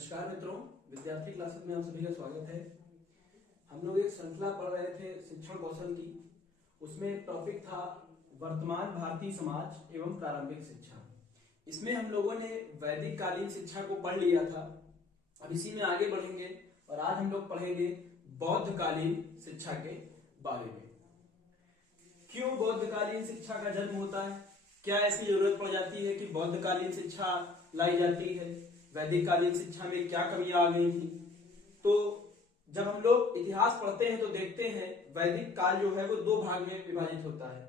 नमस्कार मित्रों, विद्यार्थी क्लासेस में आप सभी का स्वागत है। हम लोग एक श्रृंखला पढ़ रहे थे शिक्षण कौशल की। उसमें टॉपिक था वर्तमान भारतीय समाज एवं प्रारंभिक शिक्षा। इसमें हम लोगों ने वैदिक कालीन शिक्षा को पढ़ लिया था। अब इसी में आगे बढ़ेंगे और आज हम लोग पढ़ेंगे बौद्ध कालीन शिक्षा के बारे में। क्यों बौद्ध कालीन शिक्षा का जन्म होता है, क्या ऐसी जरूरत पड़ जाती है कि बौद्ध कालीन शिक्षा लाई जाती है, वैदिक कालीन शिक्षा में क्या कमियां आ गई थी। तो जब हम लोग इतिहास पढ़ते हैं तो देखते हैं वैदिक काल जो है वो दो भाग में विभाजित होता है,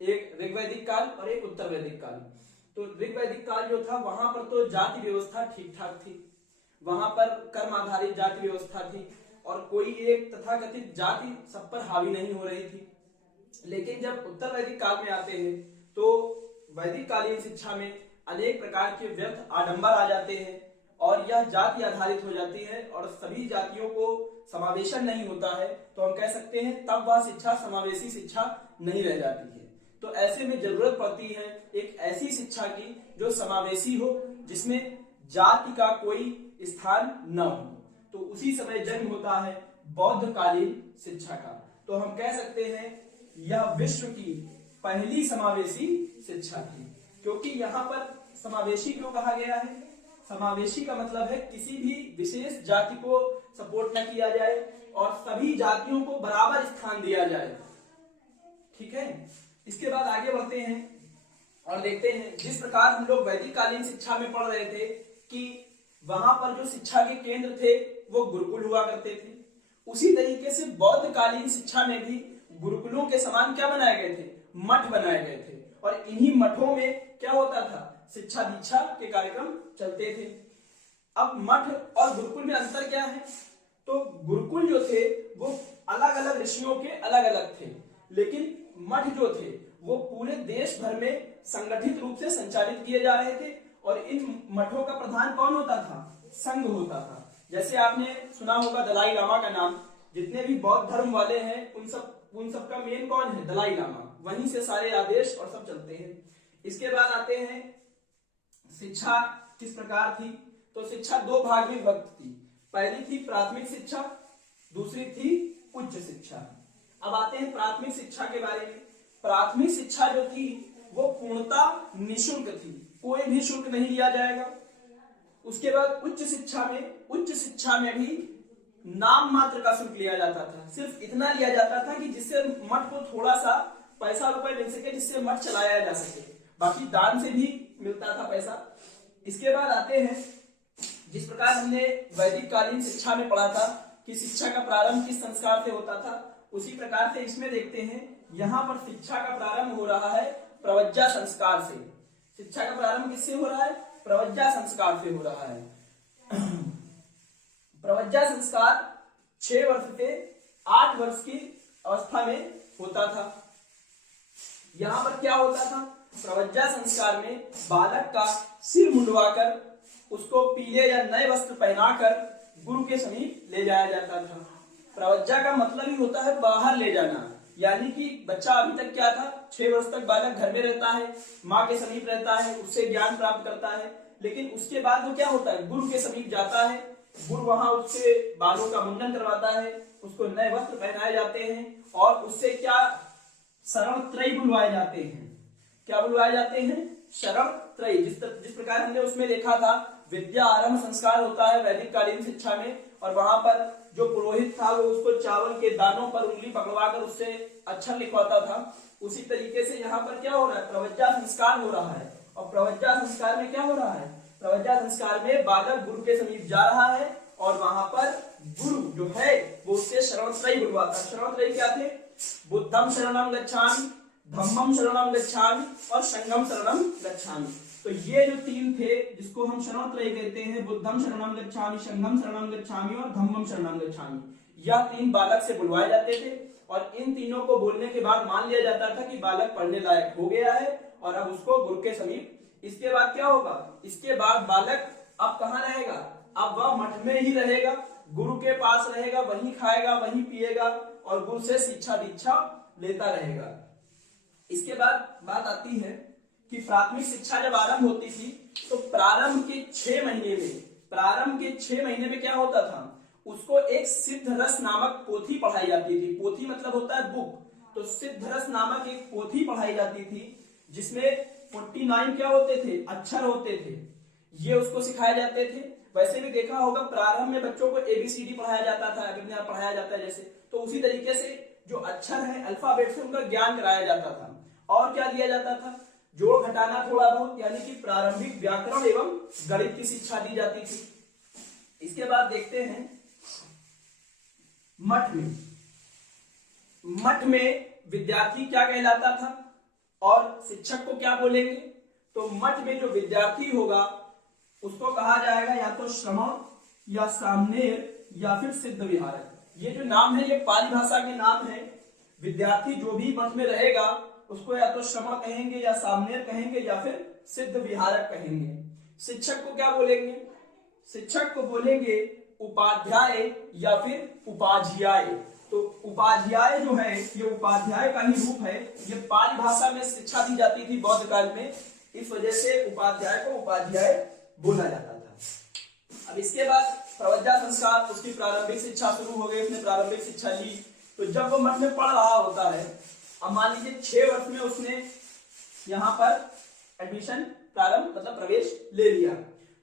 एक ऋग्वैदिक काल और एक उत्तर वैदिक काल। तो ऋग्वैदिक काल जो था वहां पर तो जाति व्यवस्था ठीक ठाक थी, वहां पर कर्म आधारित जाति व्यवस्था थी और कोई एक तथाकथित जाति सब पर हावी नहीं हो रही थी। लेकिन जब उत्तर वैदिक काल में आते हैं तो वैदिक कालीन शिक्षा में अनेक प्रकार के व्यर्थ आडंबर आ जाते हैं और यह जाति आधारित हो जाती है और सभी जातियों को समावेशन नहीं होता है। तो हम कह सकते हैं तब वह शिक्षा समावेशी शिक्षा नहीं रह जाती है। तो ऐसे में जरूरत पड़ती है एक ऐसी शिक्षा की जो समावेशी हो, जिसमें जाति का कोई स्थान न हो। तो उसी समय जन्म होता है बौद्ध कालीन शिक्षा का। तो हम कह सकते हैं यह विश्व की पहली समावेशी शिक्षा थी। क्योंकि यहाँ पर समावेशी क्यों कहा गया है? समावेशी का मतलब है किसी भी विशेष जाति को सपोर्ट न किया जाए और सभी जातियों को बराबर स्थान दिया जाए। ठीक है, इसके बाद आगे बढ़ते हैं और देखते हैं जिस प्रकार हम लोग वैदिक कालीन शिक्षा में पढ़ रहे थे कि वहां पर जो शिक्षा के केंद्र थे वो गुरुकुल हुआ करते थे, उसी तरीके से बौद्ध कालीन शिक्षा में भी गुरुकुलों के समान क्या बनाए गए थे? मठ बनाए गए थे। और इन्हीं मठों में क्या होता था? शिक्षा दीक्षा के कार्यक्रम चलते थे। अब मठ और गुरुकुल में अंतर क्या है? तो गुरुकुल जो थे वो अलग अलग ऋषियों के अलग अलग थे, लेकिन मठ जो थे वो पूरे देश भर में संगठित रूप से संचालित किए जा रहे थे। और इन मठों का प्रधान कौन होता था? संघ होता था। जैसे आपने सुना होगा दलाई लामा का नाम, जितने भी बौद्ध धर्म वाले हैं उन सब का मेन कौन है? दलाई लामा। वहीं से सारे आदेश और सब चलते हैं। इसके बाद आते हैं शिक्षा किस प्रकार थी। तो शिक्षा दो भाग में विभक्त थी। पहली थी प्राथमिक शिक्षा, दूसरी थी उच्च शिक्षा। अब आते हैं प्राथमिक शिक्षा के बारे में। प्राथमिक शिक्षा जो थी वो पूर्णतः निःशुल्क थी, कोई भी शुल्क नहीं लिया जाएगा। उसके बाद उच्च शिक्षा में भी नाम मात्र का शुल्क लिया जाता था। सिर्फ इतना लिया जाता था कि जिससे मठ को थोड़ा सा पैसा रुपए मिल सके, जिससे मठ चलाया जा सके। बाकी दान से भी मिलता था पैसा। इसके बाद आते हैं जिस प्रकार हमने वैदिक कालीन शिक्षा में पढ़ा था कि शिक्षा का प्रारंभ किस संस्कार से होता था, उसी प्रकार से इसमें देखते हैं यहाँ पर शिक्षा का प्रारंभ हो रहा है प्रवज्जा संस्कार से। शिक्षा का प्रारंभ किससे हो रहा है? प्रवज्जा संस्कार से हो रहा है। प्रवज्जा संस्कार 6 वर्ष से 8 वर्ष की अवस्था में होता था। यहाँ पर क्या होता था? प्रवज्जा संस्कार में बालक का सिर मुंडवाकर उसको पीले या नए वस्त्र पहनाकर गुरु के समीप ले जाया जाता था। प्रवज्जा का मतलब ही होता है बाहर ले जाना, यानी कि बच्चा अभी तक क्या था? 6 वर्ष तक बालक घर में रहता है, माँ के समीप रहता है, उससे ज्ञान प्राप्त करता है। लेकिन उसके बाद वो क्या होता है? गुरु के समीप जाता है। गुरु वहां उससे बालों का मुंडन करवाता है, उसको नए वस्त्र पहनाए जाते हैं और उससे क्या शरण त्रयी बुलवाए जाते हैं। क्या बुलवाए जाते हैं? शरण त्रयी। जिस प्रकार हमने उसमें देखा था विद्या आरंभ संस्कार होता है वैदिक कालीन शिक्षा में, और वहां पर जो पुरोहित था वो उसको चावल के दानों पर उंगली पकड़वाकर उससे अक्षर लिखवाता था। उसी तरीके से यहाँ पर क्या हो रहा है? प्रवज्जा संस्कार हो रहा है। और प्रवज्जा संस्कार में क्या हो रहा है? प्रवज्जा संस्कार में बालक गुरु के समीप जा रहा है और वहां पर गुरु जो है वो उससे शरण त्रयी बुलवाता है। शरण त्रयी क्या थे? बुद्धम शरणम गच्छामि, धम्मम शरणम गच्छामि और संघम शरणम गच्छामि। तो ये जो 3 थे जिसको हम शरण त्रयी कहते हैं, बुद्धम शरणम गच्छामि, संघम शरणम गच्छामि और धम्मम शरणम गच्छामि, यह 3 बालक से बुलवाए जाते थे। और इन तीनों को बोलने के बाद मान लिया जाता था कि बालक पढ़ने लायक हो गया है और अब उसको गुरु के समीप। इसके बाद क्या होगा? इसके बाद बालक अब कहाँ रहेगा? अब वह मठ में ही रहेगा, गुरु के पास रहेगा, वहीं खाएगा, वहीं पिएगा और गुरु से शिक्षा दीक्षा लेता रहेगा। इसके बाद बात आती है कि प्राथमिक शिक्षा जब आरंभ होती थी तो प्रारंभ के 6 महीने में प्रारंभ के 6 महीने में क्या होता था, उसको एक सिद्ध रस नामक पोथी पढ़ाई जाती थी। पोथी मतलब होता है बुक, तो सिद्ध रस नामक एक पोथी पढ़ाई जाती थी जिसमें 49 क्या होते थे, अक्षर होते थे, ये उसको सिखाए जाते थे। वैसे भी देखा होगा प्रारंभ में बच्चों को ABCD पढ़ाया जाता था, अभिज्ञान पढ़ाया जाता है जैसे, तो उसी तरीके से जो अक्षर है अल्फाबेट से उनका ज्ञान कराया जाता था। और क्या दिया जाता था, जोड़ घटाना थोड़ा बहुत, यानी कि प्रारंभिक व्याकरण एवं गणित की शिक्षा दी जाती थी। इसके बाद देखते हैं मठ में। मठ में विद्यार्थी क्या कहलाता था और शिक्षक को क्या बोलेंगे, तो मठ में जो विद्यार्थी होगा उसको कहा जाएगा या तो श्रमण या सामनेर या फिर सिद्ध विहारक। ये जो नाम है ये पाली भाषा के नाम है। विद्यार्थी जो भी मठ में रहेगा उसको या तो श्रमण कहेंगे या सामनेर कहेंगे या फिर सिद्ध विहारक कहेंगे। शिक्षक को क्या बोलेंगे, शिक्षक को बोलेंगे उपाध्याय या फिर उपाध्याय। तो उपाध्याय जो है ये उपाध्याय का ही रूप है। ये पाली भाषा में शिक्षा दी जाती थी बौद्ध काल में, इस वजह से उपाध्याय को उपाध्याय बोला जाता था। अब इसके बाद प्रवज्जा संस्कार, उसकी प्रारंभिक शिक्षा शुरू हो गई, उसने प्रारंभिक शिक्षा ली। तो जब वो मठ में पढ़ रहा होता है, अब मान लीजिए 6 वर्ष में उसने यहाँ पर एडमिशन प्रारंभ मतलब प्रवेश ले लिया,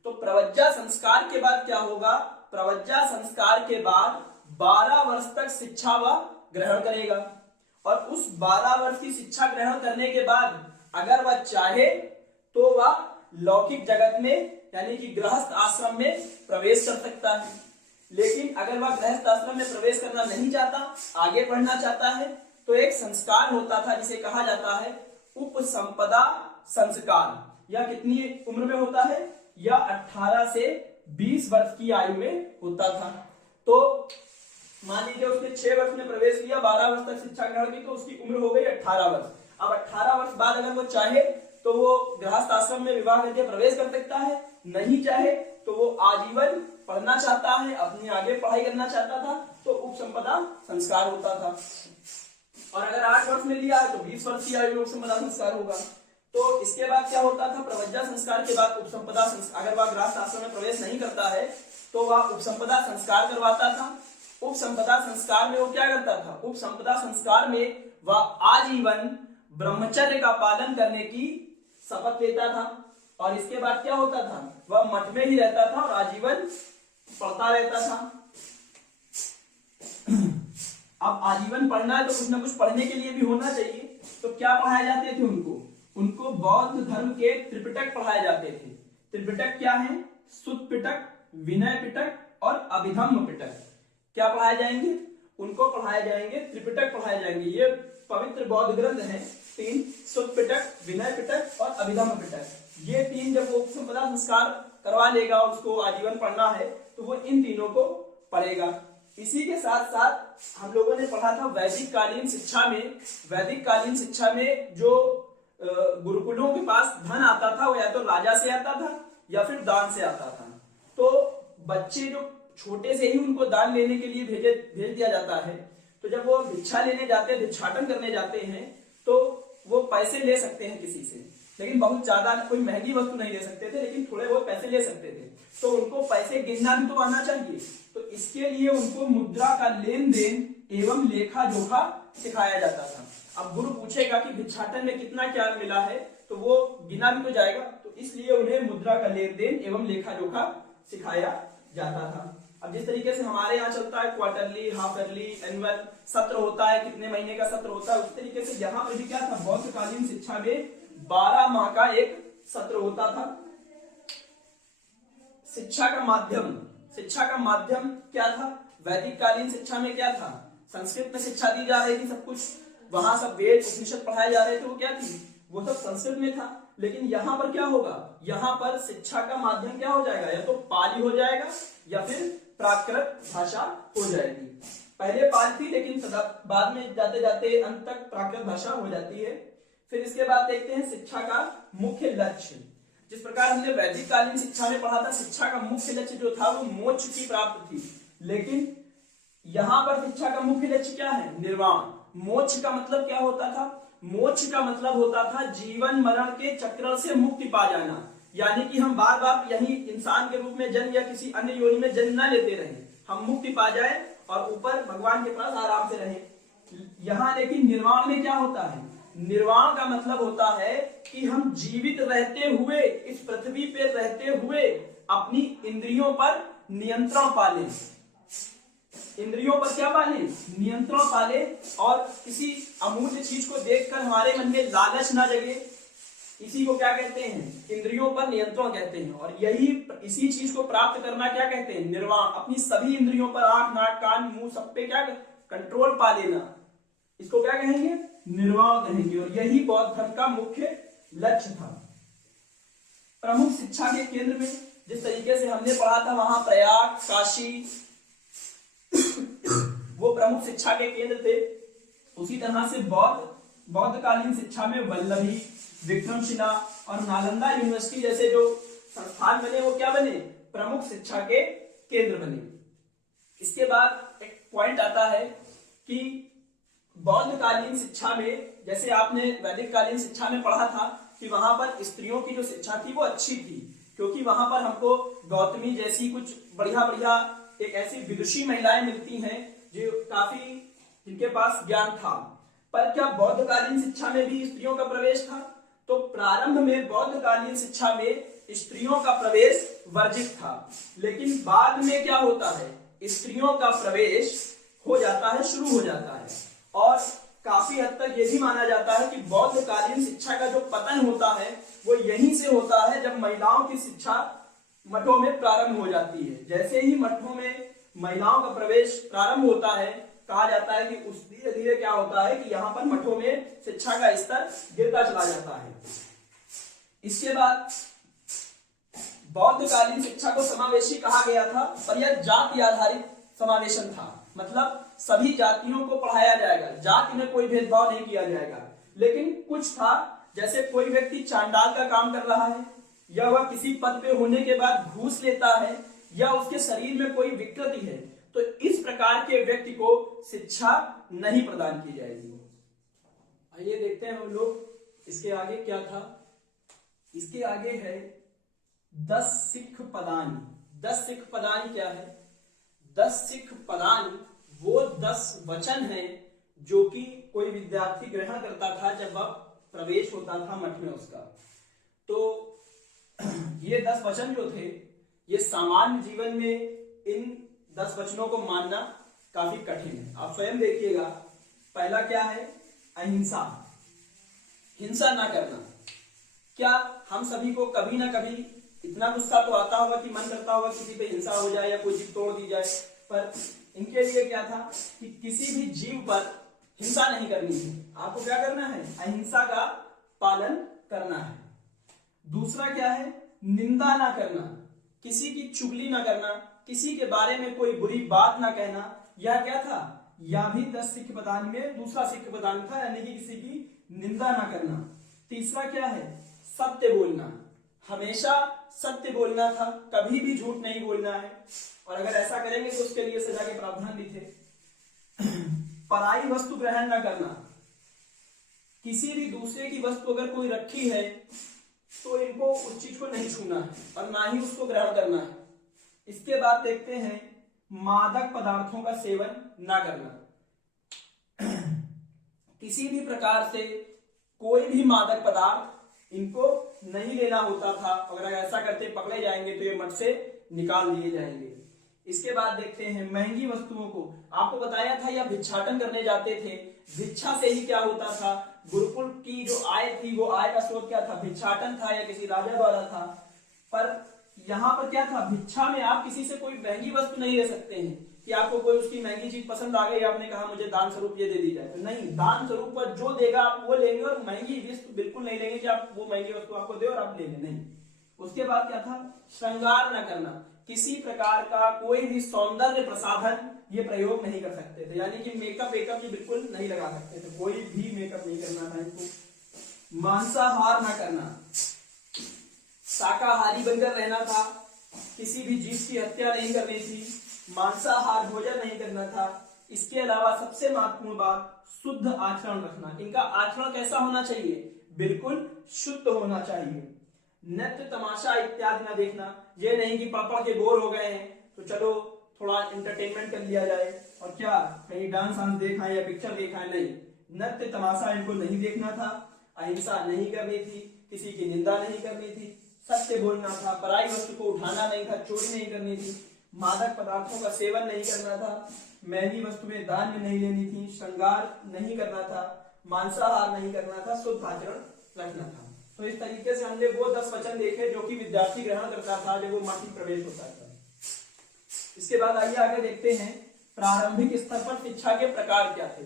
तो प्रवज्जा संस्कार के बाद क्या होगा, प्रवज्जा संस्कार के बाद 12 वर्ष तक शिक्षा वह ग्रहण करेगा। और उस 12 वर्ष की शिक्षा ग्रहण करने के बाद अगर वह चाहे तो वह लौकिक जगत में यानी कि गृहस्थ आश्रम में प्रवेश कर सकता है। लेकिन अगर वह गृहस्थ आश्रम में प्रवेश करना नहीं चाहता, आगे पढ़ना चाहता है, तो एक संस्कार होता था जिसे कहा जाता है उपसंपदा संस्कार। यह कितनी उम्र में होता है, यह 18 से 20 वर्ष की आयु में होता था। तो मान लीजिए उसने 6 वर्ष में प्रवेश किया, 12 वर्ष तक शिक्षा ग्रहण की, तो उसकी उम्र हो गई 18 वर्ष। अब 18 वर्ष बाद अगर वो चाहे तो वो गृहस्थ आश्रम में विवाह करके प्रवेश कर सकता है, नहीं चाहे तो वो आजीवन पढ़ना चाहता है, अपनी आगे पढ़ाई करना चाहता था, तो उपसंपदा संस्कार होता था। और अगर 8 वर्ष में लिया है तो 20 वर्ष की आयु में उपसंपदा संस्कार होगा। तो इसके बाद क्या होता था, प्रवज्जा संस्कार के बाद उपसंपदा संस्कार। अगर वह गृहस्थ आश्रम में प्रवेश नहीं करता है तो वह उपसंपदा संस्कार करवाता था। उपसंपदा संस्कार में वो क्या करता था, उपसंपदा संस्कार में वह आजीवन ब्रह्मचर्य का पालन करने की शपथ लेता था। और इसके बाद क्या होता था, वह मठ में ही रहता था और आजीवन पढ़ता रहता था। अब आजीवन पढ़ना है तो कुछ ना कुछ पढ़ने के लिए भी होना चाहिए, तो क्या पढ़ाए जाते थे उनको बौद्ध धर्म के त्रिपिटक पढ़ाए जाते थे। त्रिपिटक क्या है, सुत्त पिटक, विनय पिटक और अभिधम्म पिटक। क्या पढ़ाए जाएंगे, उनको पढ़ाए जाएंगे त्रिपिटक पढ़ाए जाएंगे। ये पवित्र बौद्ध ग्रंथ हैं 3, सुत्त पिटक, विनय पिटक और अभिधम्म पिटक। ये 3 जब वो उपसंपदा संस्कार करवा लेगा और उसको आजीवन पढ़ना है तो वो इन तीनों को पढ़ेगा। इसी के साथ साथ हम लोगों ने पढ़ा था वैदिक कालीन शिक्षा में। वैदिक कालीन शिक्षा में जो गुरुकुलों के पास धन आता था वो या तो राजा से आता था या फिर दान से आता था। तो बच्चे जो छोटे से ही उनको दान लेने के लिए भेज दिया जाता है, तो जब वो भिक्षा लेने जाते हैं, भिक्षाटन करने जाते हैं, तो वो पैसे ले सकते हैं किसी से, लेकिन बहुत ज्यादा कोई महंगी वस्तु नहीं ले सकते थे, लेकिन थोड़े बहुत पैसे ले सकते थे। तो उनको पैसे गिनना भी तो आना चाहिए, तो इसके लिए उनको मुद्रा का लेन देन एवं लेखा जोखा सिखाया जाता था। अब गुरु पूछेगा कि भिक्षाटन में कितना क्या मिला है, तो वो गिना भी तो जाएगा, तो इसलिए उन्हें मुद्रा का लेन देन एवं लेखा जोखा सिखाया जाता था। अब जिस तरीके से हमारे यहाँ चलता है क्वार्टरली, हाफ ईयरली, एनुअल सत्र होता है, कितने महीने का सत्र होता है, उस तरीके से यहाँ पर भी क्या था, बौद्ध कालीन शिक्षा में 12 माह का एक सत्र होता था। शिक्षा का माध्यम क्या था, वैदिक कालीन शिक्षा में क्या था, संस्कृत में शिक्षा दी जा रही थी, सब कुछ वहां सब वेद उपनिषद पढ़ाए जा रहे थे, वो क्या थी, वो सब संस्कृत में था। लेकिन यहाँ पर क्या होगा, यहाँ पर शिक्षा का माध्यम क्या हो जाएगा, या तो पाली हो जाएगा या फिर प्राकृत भाषा हो जाएगी। पहले पाली थी लेकिन बाद में जाते जाते अंत तक प्राकृत भाषा हो जाती है। फिर इसके बाद देखते हैं शिक्षा का मुख्य लक्ष्य। जिस प्रकार हमने वैदिक कालीन शिक्षा में पढ़ा था, शिक्षा का मुख्य लक्ष्य जो था वो मोक्ष की प्राप्ति थी, लेकिन यहाँ पर शिक्षा का मुख्य लक्ष्य क्या है, निर्वाण। मोक्ष का मतलब क्या होता था, मोक्ष का मतलब होता था जीवन मरण के चक्र से मुक्ति पा जाना। यानी कि हम बार बार यही इंसान के रूप में जन्म या किसी अन्य योनि में जन्म न लेते रहे, हम मुक्ति पा जाए और ऊपर भगवान के पास आराम से रहें। यहाँ लेकिन निर्वाण में क्या होता है, निर्वाण का मतलब होता है कि हम जीवित रहते हुए, इस पृथ्वी पे रहते हुए अपनी इंद्रियों पर नियंत्रण पालें। इंद्रियों पर क्या पाले, नियंत्रण पाले, और किसी अमूल्य चीज को देखकर हमारे मन में लालच ना जगे, इसी को क्या कहते हैं, इंद्रियों पर नियंत्रण कहते हैं। और यही इसी चीज को प्राप्त करना क्या कहते हैं, निर्वाण। अपनी सभी इंद्रियों पर, आंख, नाक, कान, मुंह, सब पे क्या कंट्रोल पा लेना, इसको क्या कहेंगे, निर्वाण कहेंगे। और यही बौद्ध धर्म का मुख्य लक्ष्य था। प्रमुख शिक्षा के केंद्र में जिस तरीके से हमने पढ़ा था, वहां प्रयाग, काशी वो प्रमुख शिक्षा के केंद्र थे। उसी तरह से बौद्धकालीन शिक्षा में वल्लभी, विक्रमशिला और नालंदा यूनिवर्सिटी जैसे जो संस्थान बने, वो क्या बने, प्रमुख शिक्षा के केंद्र बने। इसके बाद एक पॉइंट आता है कि बौद्धकालीन शिक्षा में, जैसे आपने वैदिक कालीन शिक्षा में पढ़ा था कि वहां पर स्त्रियों की जो शिक्षा थी वो अच्छी थी, क्योंकि वहां पर हमको गौतमी जैसी कुछ बढ़िया एक ऐसी विदुषी महिलाएं मिलती हैं जो काफी, जिनके पास ज्ञान था। पर क्या बौद्धकालीन शिक्षा में भी स्त्रियों का प्रवेश था? तो प्रारंभ में बौद्धकालीन शिक्षा में स्त्रियों का प्रवेश वर्जित था, लेकिन बाद में क्या होता है, स्त्रियों का प्रवेश हो जाता है, शुरू हो जाता है। और काफी हद तक ये भी माना जाता है कि बौद्धकालीन शिक्षा का जो पतन होता है वो यहीं से होता है, जब महिलाओं की शिक्षा मठों में प्रारंभ हो जाती है। जैसे ही मठों में महिलाओं का प्रवेश प्रारंभ होता है, कहा जाता है कि उस धीरे धीरे क्या होता है कि यहाँ पर मठों में शिक्षा का स्तर गिरता चला जाता है। इसके बाद बौद्धकालीन शिक्षा को समावेशी कहा गया था, पर यह जाति आधारित समावेशन था, मतलब सभी जातियों को पढ़ाया जाएगा, जाति में कोई भेदभाव नहीं किया जाएगा। लेकिन कुछ था, जैसे कोई व्यक्ति चांडाल का काम कर रहा है, या वह किसी पद पे होने के बाद घूस लेता है, या उसके शरीर में कोई विकृति है, तो इस प्रकार के व्यक्ति को शिक्षा नहीं प्रदान की जाएगी। आइए देखते हैं हम लोग इसके आगे क्या था। इसके आगे है 10 सिख पदानी। 10 सिख पदानी क्या है? 10 सिख पदानी वो 10 वचन हैं जो कि कोई विद्यार्थी ग्रहण करता था जब वह प्रवेश होता था मठ में उसका। तो ये 10 वचन जो थे, ये सामान्य जीवन में इन 10 वचनों को मानना काफी कठिन है। आप स्वयं देखिएगा। पहला क्या है? अहिंसा, हिंसा ना करना। क्या हम सभी को कभी ना कभी इतना गुस्सा तो आता होगा कि मन करता होगा किसी पे हिंसा हो जाए या कोई चीज तोड़ दी जाए, पर इनके लिए क्या था कि किसी भी जीव पर हिंसा नहीं करनी है। आपको क्या करना है? अहिंसा का पालन करना है। दूसरा क्या है? निंदा ना करना, किसी की चुगली ना करना, किसी के बारे में कोई बुरी बात ना कहना। यह क्या था? यह भी 10 सिख पदान में दूसरा सिख पदान था, यानी कि किसी की निंदा ना करना। तीसरा क्या है? सत्य बोलना, हमेशा सत्य बोलना था, कभी भी झूठ नहीं बोलना है, और अगर ऐसा करेंगे तो उसके लिए सजा के प्रावधान भी थे। पराई वस्तु ग्रहण न करना, किसी भी दूसरे की वस्तु अगर कोई रखी है तो इनको उस चीज को नहीं छूना है और ना ही उसको ग्रहण करना है। इसके बाद देखते हैं मादक पदार्थों का सेवन ना करना। किसी भी प्रकार से कोई भी मादक पदार्थ इनको नहीं लेना होता था, अगर ऐसा करते पकड़े जाएंगे तो ये मठ से निकाल दिए जाएंगे। इसके बाद देखते हैं महंगी वस्तुओं को। आपको बताया था या भिक्षाटन करने जाते थे, भिक्षा से ही क्या होता था, गुरुकुल की जो आय थी वो आय का स्रोत क्या था? भिक्षाटन था या किसी राजा द्वारा था। पर यहाँ पर क्या था? भिक्षा में आप किसी से कोई महंगी वस्तु नहीं ले सकते हैं कि आपको कोई उसकी महंगी चीज पसंद आ गई, आपने कहा मुझे दान स्वरूप ये दे दी जाए, तो नहीं, दान स्वरूप पर जो देगा आप वो लेंगे, और महंगी वस्तु बिल्कुल नहीं लेंगे कि आप वो महंगी वस्तु आपको दे और आप ले लें, नहीं। उसके बाद क्या था? श्रृंगार न करना, किसी प्रकार का कोई भी सौंदर्य प्रसाधन ये प्रयोग नहीं कर सकते थे, यानी कि मेकअप ये बिल्कुल नहीं लगा सकते थे, कोई भी मेकअप नहीं करना था इनको। मांसाहार न करना, शाकाहारी बनकर रहना था, किसी भी जीव की हत्या नहीं करनी थी, मांसाहार भोजन नहीं करना था। इसके अलावा सबसे महत्वपूर्ण बात, शुद्ध आचरण रखना। इनका आचरण कैसा होना चाहिए? बिल्कुल शुद्ध होना चाहिए। नृत्य तमाशा इत्यादि ना देखना। ये नहीं कि पापा के बोर हो गए हैं तो चलो थोड़ा एंटरटेनमेंट कर लिया जाए और क्या कहीं डांस वांस देखा है या पिक्चर देखा है, नहीं, नृत्य तमाशा इनको नहीं देखना था, अहिंसा नहीं करनी थी, किसी की निंदा नहीं करनी थी, सत्य बोलना था, पराई वस्तु को उठाना नहीं था, चोरी नहीं करनी थी, मादक पदार्थों का सेवन नहीं करना था, महंगी वस्तुएं दान में नहीं लेनी थी, श्रृंगार नहीं करना था, मांसाहार नहीं करना था, शुद्ध आचरण रखना था। तो इस तरीके से हमने वो 10 वचन देखे जो कि विद्यार्थी ग्रहण करता था जब वो मठ में प्रवेश होता था। इसके बाद आइए आगे देखते हैं प्रारंभिक स्तर पर शिक्षा के प्रकार क्या थे।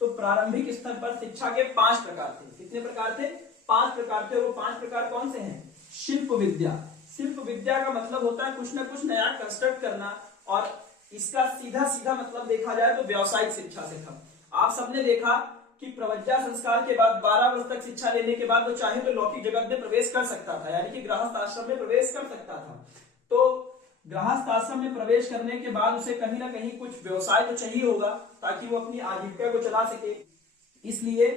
तो प्रारंभिक स्तर पर शिक्षा के 5 प्रकार थे। कितने प्रकार थे? 5 प्रकार थे। वो 5 प्रकार कौन से हैं? शिल्प विद्या। शिल्प विद्या का मतलब होता है कुछ ना कुछ नया कंस्ट्रक्ट करना, और इसका सीधा सीधा मतलब देखा जाए तो व्यावसायिक शिक्षा से था। आप सबने देखा कि प्रवज्ञा संस्कार के बाद 12 वर्ष तक शिक्षा लेने के बाद वो चाहे तो लौकिक जगत में प्रवेश कर सकता था, यानी कि गृहस्थ आश्रम में प्रवेश कर सकता था। तो गृहस्थ आश्रम में प्रवेश करने के बाद उसे कहीं ना कहीं कुछ व्यवसाय तो चाहिए होगा ताकि वो अपनी आजीविका को चला सके। इसलिए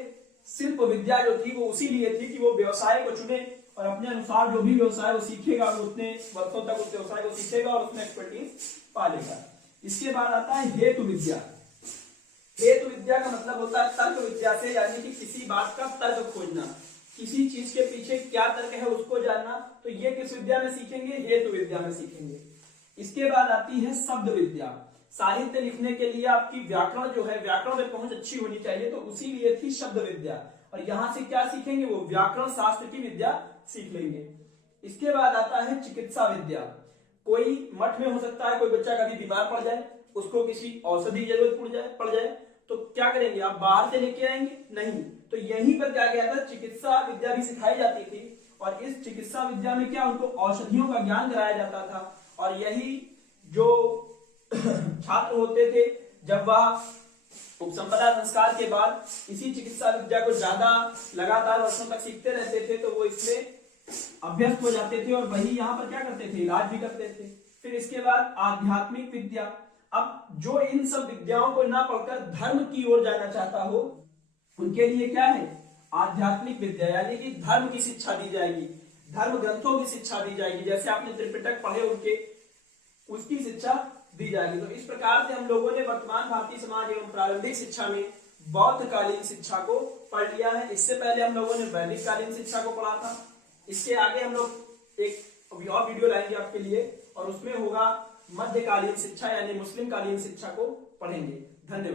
शिल्प विद्या जो थी वो उसी लिए थी कि वो व्यवसाय को चुने और अपने अनुसार जो भी व्यवसाय वो सीखेगा वो उतने वर्षों तक उस व्यवसाय को सीखेगा और उसमें एक्सपर्टीज पालेगा। इसके बाद आता है हेतु विद्या। हेतु विद्या का मतलब होता है तर्क विद्या से, यानी कि किसी बात का तर्क खोजना, किसी चीज के पीछे क्या तर्क है उसको जानना। तो ये किस विद्या में सीखेंगे? हेतु विद्या में सीखेंगे। इसके बाद आती है शब्द विद्या। साहित्य लिखने के लिए आपकी व्याकरण जो है, व्याकरण में पहुंच अच्छी होनी चाहिए, तो उसी लिए थी शब्द विद्या। और यहां से क्या सीखेंगे? वो व्याकरण शास्त्र की विद्या सीख लेंगे। इसके बाद आता है चिकित्सा विद्या। कोई मठ में हो सकता है कोई बच्चा कभी बीमार पड़ जाए, उसको किसी औषधि जरूरत पड़ जाए तो क्या करेंगे? आप बाहर से लेके आएंगे? नहीं, तो यहीं पर क्या गया था, चिकित्सा विद्या भी सिखाई जाती थी। और इस चिकित्सा विद्या में क्या उनको औषधियों का ज्ञान कराया जाता था। और यही जो छात्र होते थे जब वह उपसंपदा संस्कार के बाद इसी चिकित्सा विद्या को ज्यादा लगातार वर्षों तक सीखते रहते थे तो वो इसमें अभ्यस्त हो जाते थे और वही यहाँ पर क्या करते थे? इलाज भी करते थे। फिर इसके बाद आध्यात्मिक विद्या। अब जो इन सब विद्याओं को ना पढ़कर धर्म की ओर जाना चाहता हो उनके लिए क्या है? आध्यात्मिक विद्या, यानी कि धर्म की शिक्षा दी जाएगी, धर्म ग्रंथों की शिक्षा दी जाएगी। जैसे आपने त्रिपिटक पढ़े उनके उसकी शिक्षा दी जाएगी। तो इस प्रकार से हम लोगों ने वर्तमान भारतीय समाज एवं प्रारंभिक शिक्षा में बौद्ध कालीन शिक्षा को पढ़ लिया है। इससे पहले हम लोगों ने वैदिक कालीन शिक्षा को पढ़ा था। इसके आगे हम लोग एक और वीडियो लाएंगे आपके लिए और उसमें होगा मध्यकालीन शिक्षा यानी मुस्लिम कालीन शिक्षा को पढ़ेंगे। धन्यवाद।